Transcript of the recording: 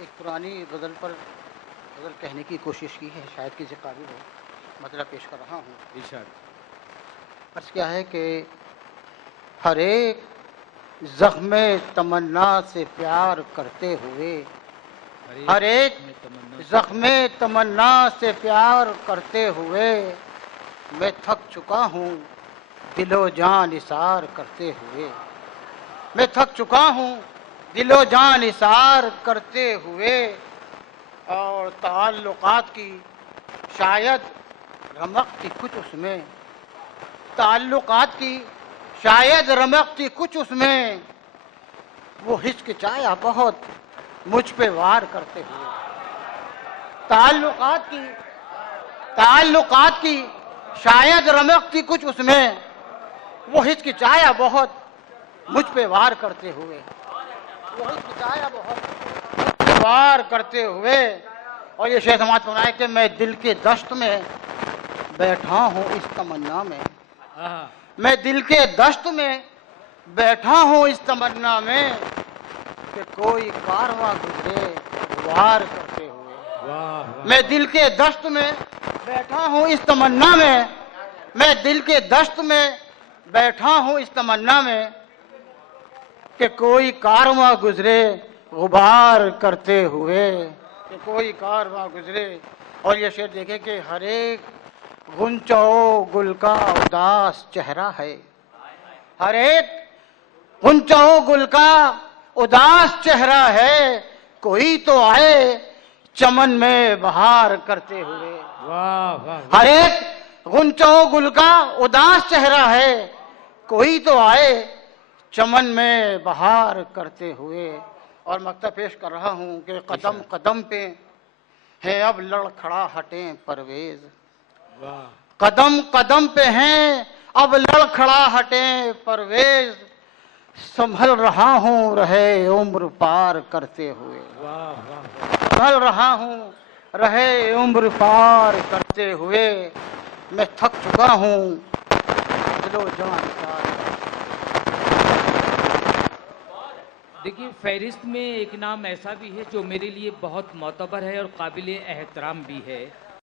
एक पुरानी गज़ल पर गज़ल कहने की कोशिश की है, शायद किसी काबिल हो, मतलब पेश कर रहा हूँ। इरशाद। अर्ज़ क्या है कि हर एक ज़ख्म तमन्ना से प्यार करते हुए, हर एक ज़ख्म तमन्ना से प्यार करते हुए मैं थक चुका हूँ दिलो जान निसार करते हुए। मैं थक चुका हूँ दिलो जान निसार करते हुए, और ताल्लुकात की शायद रमक थी कुछ उसमें, ताल्लुकात की शायद रमक थी कुछ उसमें, वो हिचकिचाया बहुत मुझ पे वार करते हुए। ताल्लुकात की शायद रमक थी कुछ उसमें, वो हिचकिचाया बहुत मुझ पे वार करते हुए। वो हिचकिचाया बहुत मुझ पे वार करते हुए। और ये शेर समाज बनाए कि मैं दिल के दश्त में बैठा हूँ इस तमन्ना में, मैं दिल के दश्त में बैठा हूँ इस तमन्ना में कि कोई कारवां गुजरे वार करते हुए। मैं दिल के दश्त में बैठा हूँ इस तमन्ना में, मैं दिल के दश्त में बैठा हूँ इस तमन्ना में कि कोई कारवां गुजरे गुबार करते हुए, कि कोई कारवां गुजरे। और ये शेर देखे कि हर एक गुंचो गुल का उदास चेहरा है, हर एक गुंचो गुल का उदास चेहरा है, कोई तो आए चमन में बहार करते हुए। वाह वाह। हर एक गुंचो गुल का उदास चेहरा है, कोई तो आए चमन में बहार करते हुए। और मक्ता पेश कर रहा हूँ कि कदम कदम पे है अब लड़खड़ाहटे परवेज, कदम कदम पे हैं अब लड़खड़ाहटे परवेज, संभल रहा हूँ रहे उम्र पार करते हुए। संभल रहा हूँ रहे उम्र पार करते हुए, मैं थक चुका हूँ दिलो जान सार। देखिए, फहरिस्त में एक नाम ऐसा भी है जो मेरे लिए बहुत मोतबर है और काबिल एहतराम भी है।